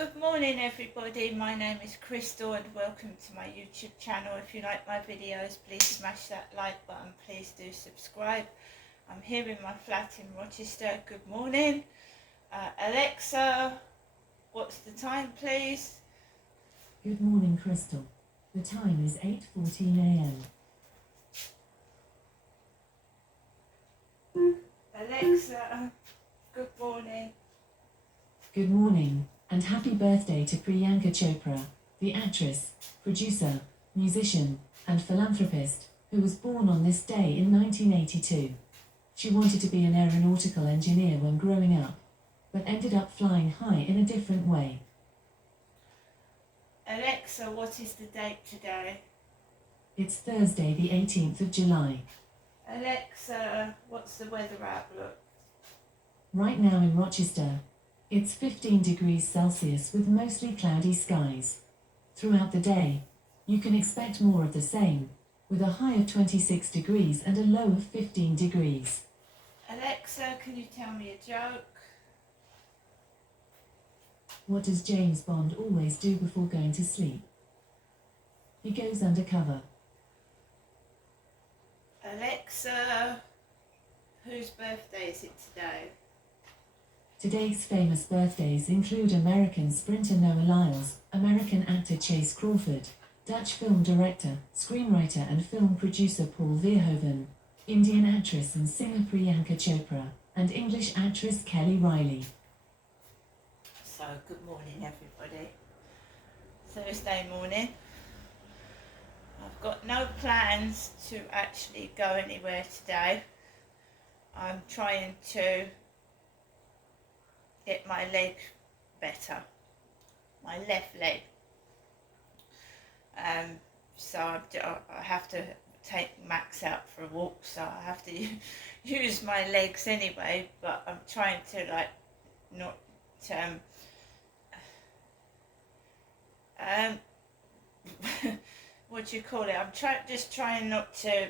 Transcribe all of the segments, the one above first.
Good morning everybody, my name is Crystal and welcome to my YouTube channel. If you like my videos, please smash that like button, please do subscribe. I'm here in my flat in Rochester. Good morning. Alexa, what's the time please? Good morning Crystal. The time is 8:14 a.m. Alexa, good morning. Good morning, and happy birthday to Priyanka Chopra, the actress, producer, musician, and philanthropist, who was born on this day in 1982. She wanted to be an aeronautical engineer when growing up, but ended up flying high in a different way. Alexa, what is the date today? It's Thursday the 18th of July. Alexa, what's the weather outlook? Right now in Rochester, it's 15 degrees Celsius with mostly cloudy skies. Throughout the day, you can expect more of the same, with a high of 26 degrees and a low of 15 degrees. Alexa, can you tell me a joke? What does James Bond always do before going to sleep? He goes undercover. Alexa, whose birthday is it today? Today's famous birthdays include American sprinter Noah Lyles, American actor Chase Crawford, Dutch film director, screenwriter and film producer Paul Verhoeven, Indian actress and singer Priyanka Chopra, and English actress Kelly Riley. So, good morning everybody. Thursday morning. I've got no plans to actually go anywhere today. I'm trying to get my leg better, my left leg. So I have to take Max out for a walk, so I have to use my legs anyway, but I'm trying to not what do you call it? I'm just trying not to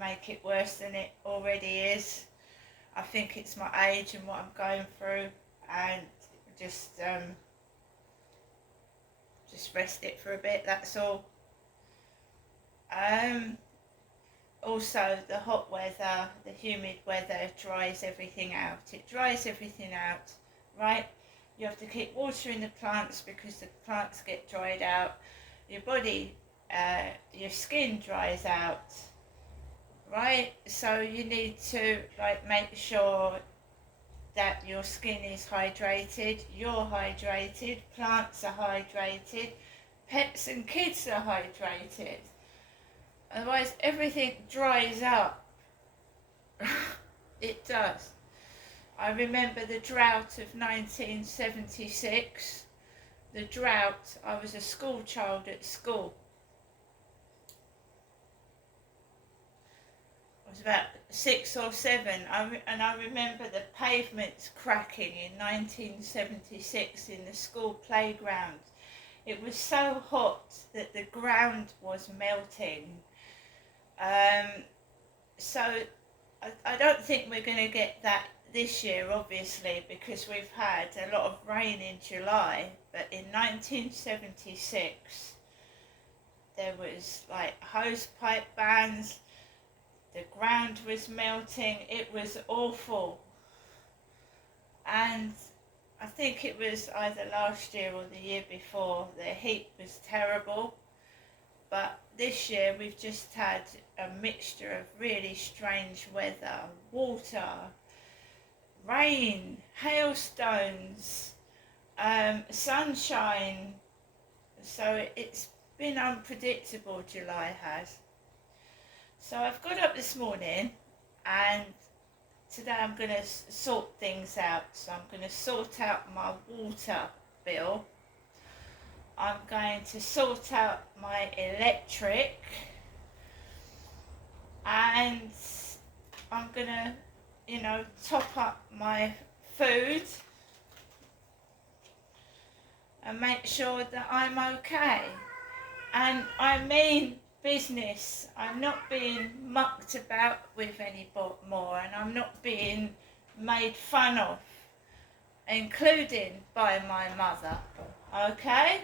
make it worse than it already is. I think it's my age and what I'm going through, and just rest it for a bit, that's all. Also, the hot weather, the humid weather dries everything out. It dries everything out, right? You have to keep watering the plants because the plants get dried out. Your body, your skin dries out, right? So you need to make sure that your skin is hydrated, you're hydrated, plants are hydrated, pets and kids are hydrated. Otherwise everything dries up. It does. I remember the drought of 1976. The drought, I was a school child at school. I was about 6 or 7, and I remember the pavements cracking in 1976 in the school playground. It was so hot that the ground was melting. So I don't think we're going to get that this year, obviously, because we've had a lot of rain in July, but in 1976 there was hose pipe bans, the ground was melting, it was awful. And I think it was either last year or the year before, the heat was terrible. But this year we've just had a mixture of really strange weather, water, rain, hailstones, sunshine. So it's been unpredictable, July has. So I've got up this morning and today I'm going to sort things out. So I'm going to sort out my water bill. I'm going to sort out my electric, and I'm going to, top up my food and make sure that I'm okay. And I mean business. I'm not being mucked about with any more, and I'm not being made fun of. including by my mother. Okay?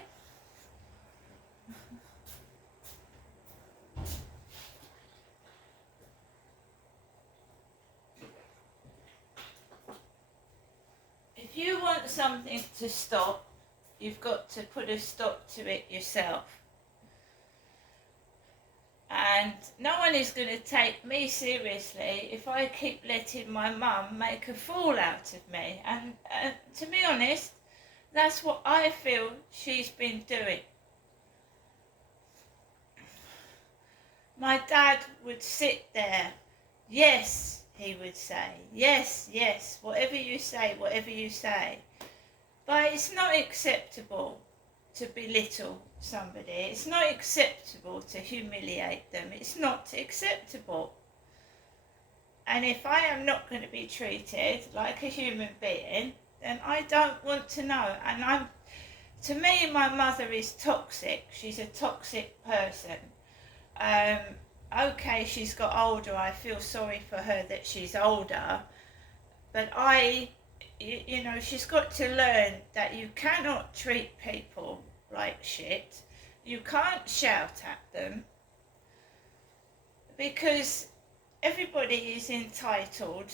If you want something to stop, you've got to put a stop to it yourself. And no one is going to take me seriously if I keep letting my mum make a fool out of me. And to be honest, that's what I feel she's been doing. My dad would sit there. Yes, he would say. Yes, yes, whatever you say, whatever you say. But it's not acceptable to belittle somebody. It's not acceptable to humiliate them. It's not acceptable. And if I am not going to be treated like a human being, then I don't want to know. And to me, my mother is toxic. She's a toxic person. Okay, she's got older. I feel sorry for her that she's older. But you know, she's got to learn that you cannot treat people like shit. You can't shout at them, because everybody is entitled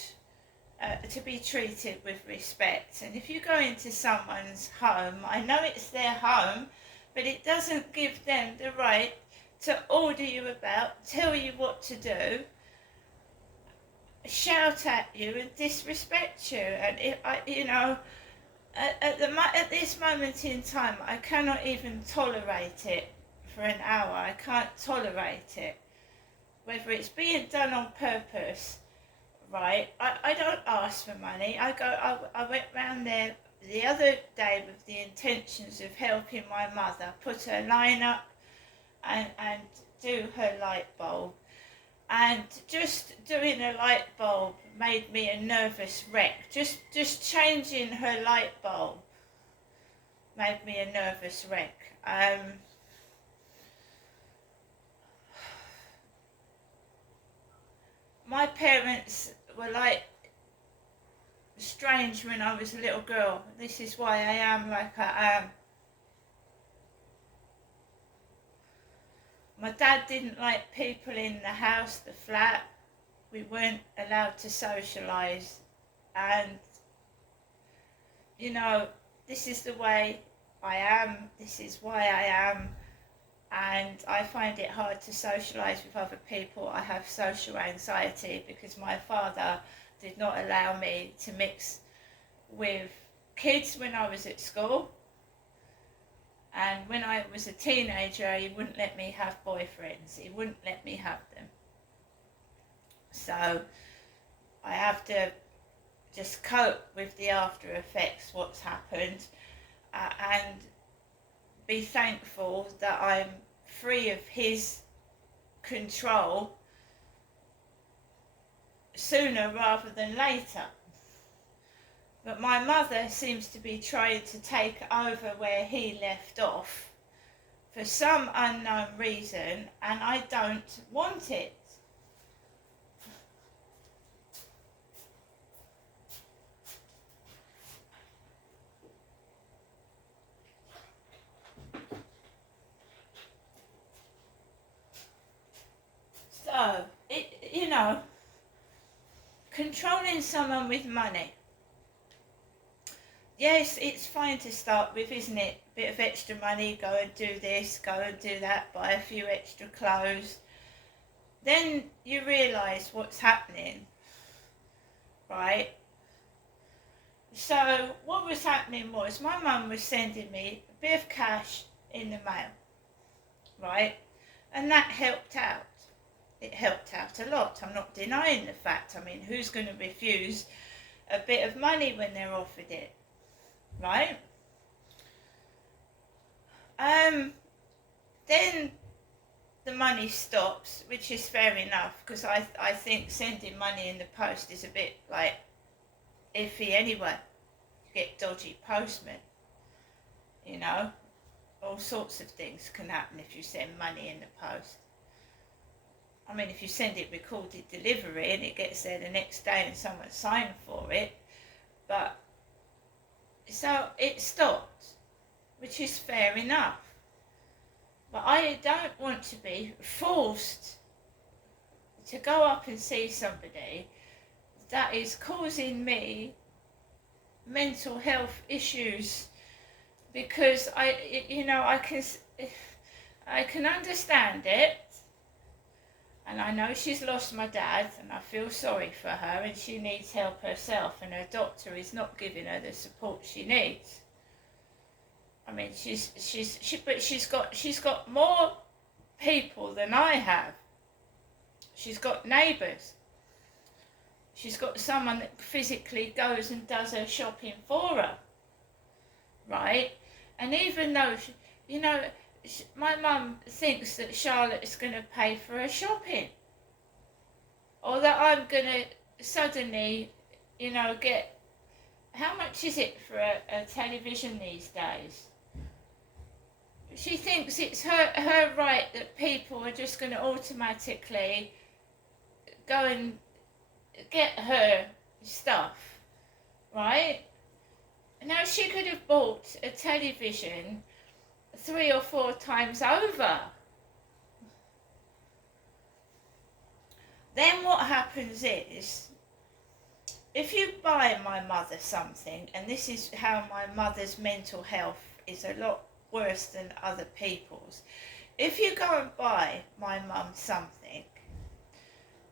to be treated with respect. And if you go into someone's home, I know it's their home, but it doesn't give them the right to order you about, tell you what to do, shout at you and disrespect you. And at this moment in time, I cannot even tolerate it for an hour. I can't tolerate it. Whether it's being done on purpose, right? I don't ask for money. I went round there the other day with the intentions of helping my mother put her line up and do her light bulb. And just doing a light bulb made me a nervous wreck. Just changing her light bulb made me a nervous wreck. My parents were like strange when I was a little girl. This is why I am like I am. My dad didn't like people in the house, the flat. We weren't allowed to socialise. And, you know, this is the way I am. This is why I am. And I find it hard to socialise with other people. I have social anxiety because my father did not allow me to mix with kids when I was at school. And when I was a teenager, he wouldn't let me have boyfriends. He wouldn't let me have them. So I have to just cope with the after effects, what's happened, and be thankful that I'm free of his control sooner rather than later. But my mother seems to be trying to take over where he left off for some unknown reason, and I don't want it. So, controlling someone with money. Yes, it's fine to start with, isn't it? Bit of extra money, go and do this, go and do that, buy a few extra clothes. Then you realise what's happening, right? So what was happening was my mum was sending me a bit of cash in the mail, right? And that helped out. It helped out a lot. I'm not denying the fact. I mean, who's going to refuse a bit of money when they're offered it, right? Then the money stops, which is fair enough, because I think sending money in the post is a bit like iffy anyway. You get dodgy postmen, you know. All sorts of things can happen if you send money in the post. I mean, if you send it recorded delivery and it gets there the next day and someone signed for it, but So it stopped, which is fair enough. But I don't want to be forced to go up and see somebody that is causing me mental health issues, because I can understand it, and I know she's lost my dad, and I feel sorry for her, and she needs help herself, and her doctor is not giving her the support she needs. I mean, but she's got more people than I have. She's got neighbours. She's got someone that physically goes and does her shopping for her, right? And even though, my mum thinks that Charlotte's going to pay for her shopping, or that I'm going to suddenly, get, how much is it for a television these days? She thinks it's her right that people are just going to automatically go and get her stuff, right? Now, she could have bought a television 3 or 4 times over. Then what happens is, if you buy my mother something, and this is how my mother's mental health is a lot worse than other people's, if you go and buy my mum something,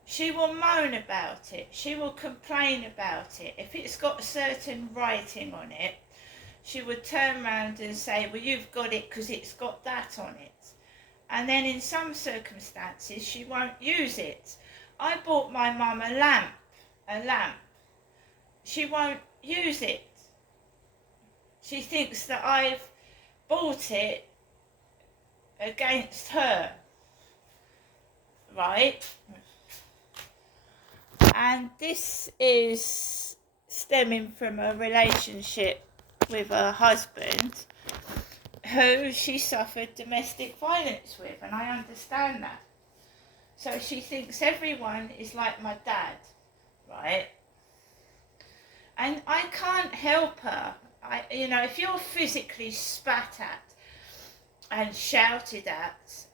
she will moan about it, she will complain about it. If it's got certain writing on it, she would turn around and say, well, you've got it because it's got that on it. And then in some circumstances, she won't use it. I bought my mum a lamp. She won't use it. She thinks that I've bought it against her, right? And this is stemming from a relationship with her husband, who she suffered domestic violence with, and I understand that. So she thinks everyone is like my dad, right? And I can't help her. If you're physically spat at and shouted at,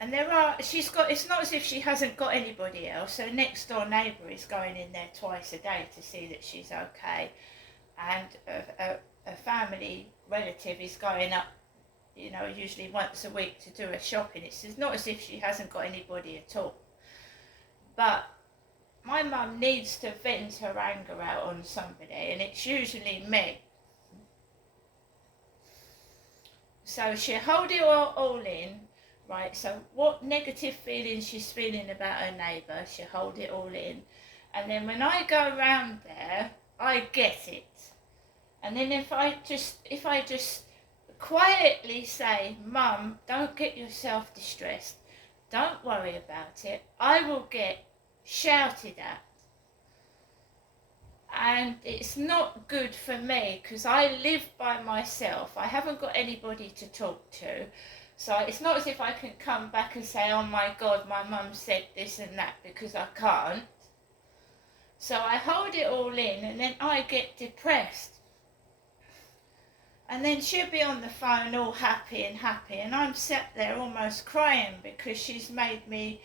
and it's not as if she hasn't got anybody else. Her next door neighbour is going in there twice a day to see that she's okay, and a family relative is going up, usually once a week to do her shopping. It's not as if she hasn't got anybody at all. But my mum needs to vent her anger out on somebody, and it's usually me. So she'll hold it all in, right? So what negative feelings she's feeling about her neighbour, she'll hold it all in. And then when I go around there, I get it. And then if I just quietly say, Mum, don't get yourself distressed, don't worry about it, I will get shouted at. And it's not good for me, because I live by myself. I haven't got anybody to talk to. So it's not as if I can come back and say, oh my God, my mum said this and that, because I can't. So I hold it all in, and then I get depressed. And then she'll be on the phone all happy, and I'm sat there almost crying, because she's made me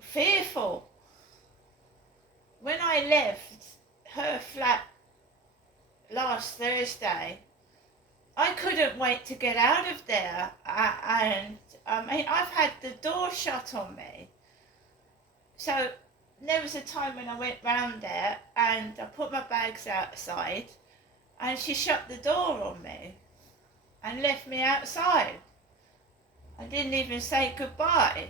fearful. When I left her flat last Thursday, I couldn't wait to get out of there, and I've had the door shut on me. So there was a time when I went round there and I put my bags outside, and she shut the door on me and left me outside. I didn't even say goodbye,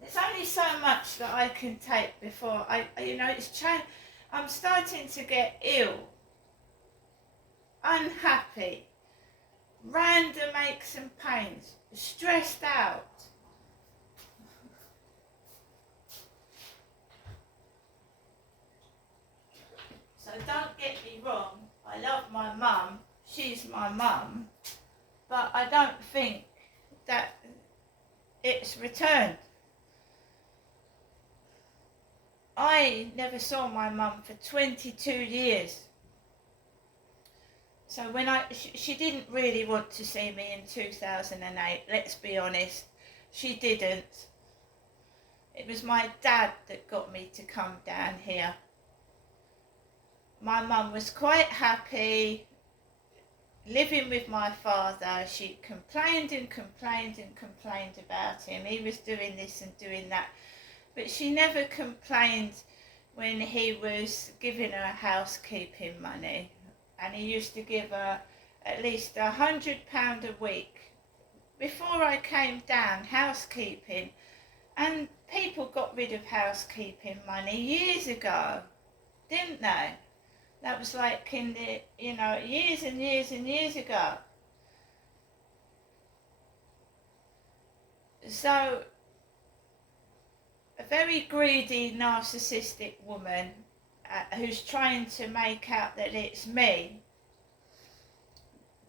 There's only so much that I can take before I'm starting to get ill, unhappy, random aches and pains, stressed out. So don't get me wrong, I love my mum, she's my mum, but I don't think that it's returned. I never saw my mum for 22 years. So when she didn't really want to see me in 2008, let's be honest, she didn't. It was my dad that got me to come down here. My mum was quite happy living with my father. She complained and complained and complained about him. He was doing this and doing that. But she never complained when he was giving her housekeeping money. And he used to give her at least £100 a week. Before I came down, housekeeping, and people got rid of housekeeping money years ago, didn't they? That was like in the, years and years and years ago. So, a very greedy, narcissistic woman who's trying to make out that it's me,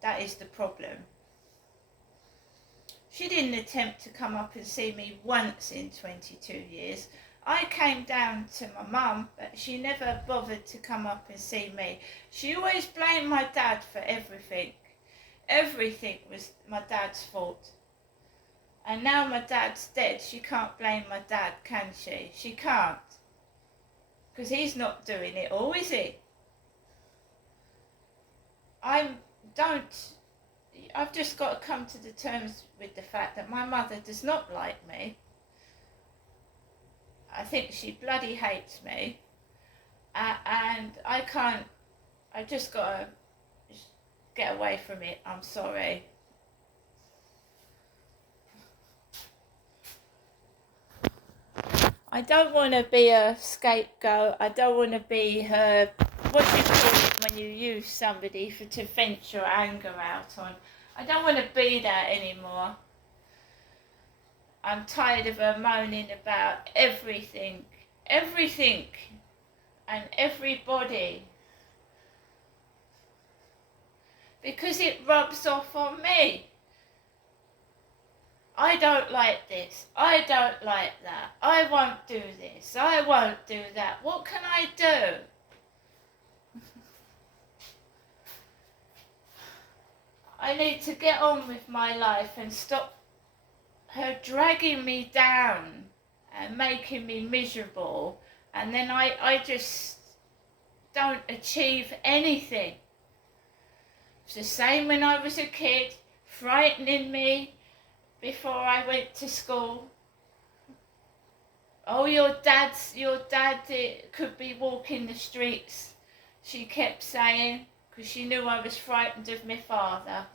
that is the problem. She didn't attempt to come up and see me once in 22 years. I came down to my mum, but she never bothered to come up and see me. She always blamed my dad for everything. Everything was my dad's fault. And now my dad's dead, she can't blame my dad, can she? She can't. Because he's not doing it all, is he? I've just got to come to the terms with the fact that my mother does not like me. I think she bloody hates me. And I just got to get away from it. I'm sorry. I don't want to be a scapegoat. I don't want to be her, what do you call it when you use somebody to vent your anger out on? I don't want to be that anymore. I'm tired of her moaning about everything and everybody, because it rubs off on me. I don't like this, I don't like that, I won't do this, I won't do that. What can I do? I need to get on with my life and stop her dragging me down and making me miserable, and then I just don't achieve anything. It's the same when I was a kid, frightening me before I went to school. Oh, your dad could be walking the streets, she kept saying, because she knew I was frightened of my father.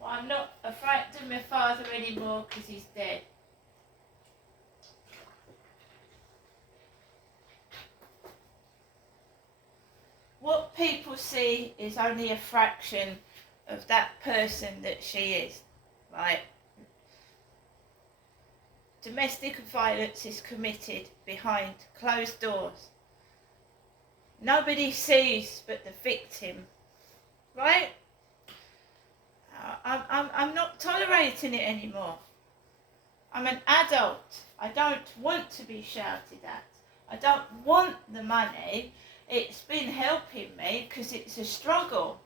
Well, I'm not frightened of my father anymore because he's dead. What people see is only a fraction of that person that she is, right? Domestic violence is committed behind closed doors. Nobody sees but the victim, right? I'm not tolerating it anymore. I'm an adult. I don't want to be shouted at. I don't want the money. It's been helping me because it's a struggle.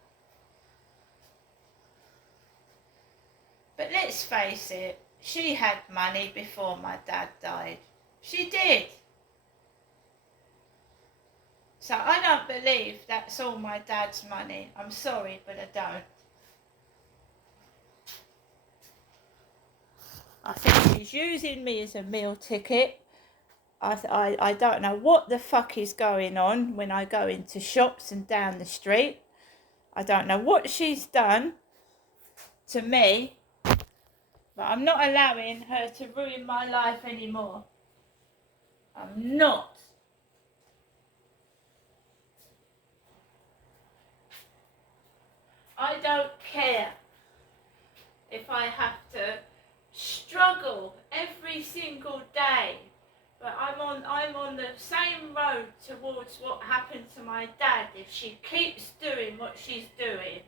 But let's face it, she had money before my dad died. She did. So I don't believe that's all my dad's money. I'm sorry, but I don't. I think she's using me as a meal ticket. I don't know what the fuck is going on when I go into shops and down the street. I don't know what she's done to me, but I'm not allowing her to ruin my life anymore. I'm not. I don't care if I have to struggle every single day, but I'm on the same road towards what happened to my dad if she keeps doing what she's doing.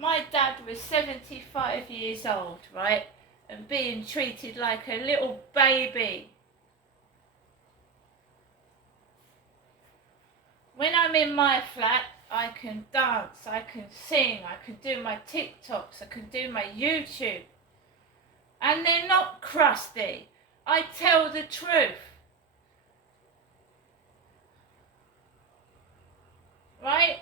My dad was 75 years old, right? And being treated like a little baby. When I'm in my flat, I can dance, I can sing, I can do my TikToks, I can do my YouTube. And they're not crusty. I tell the truth. Right?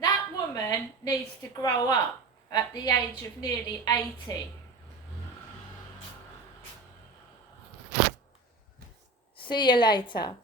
That woman needs to grow up at the age of nearly 80. See you later.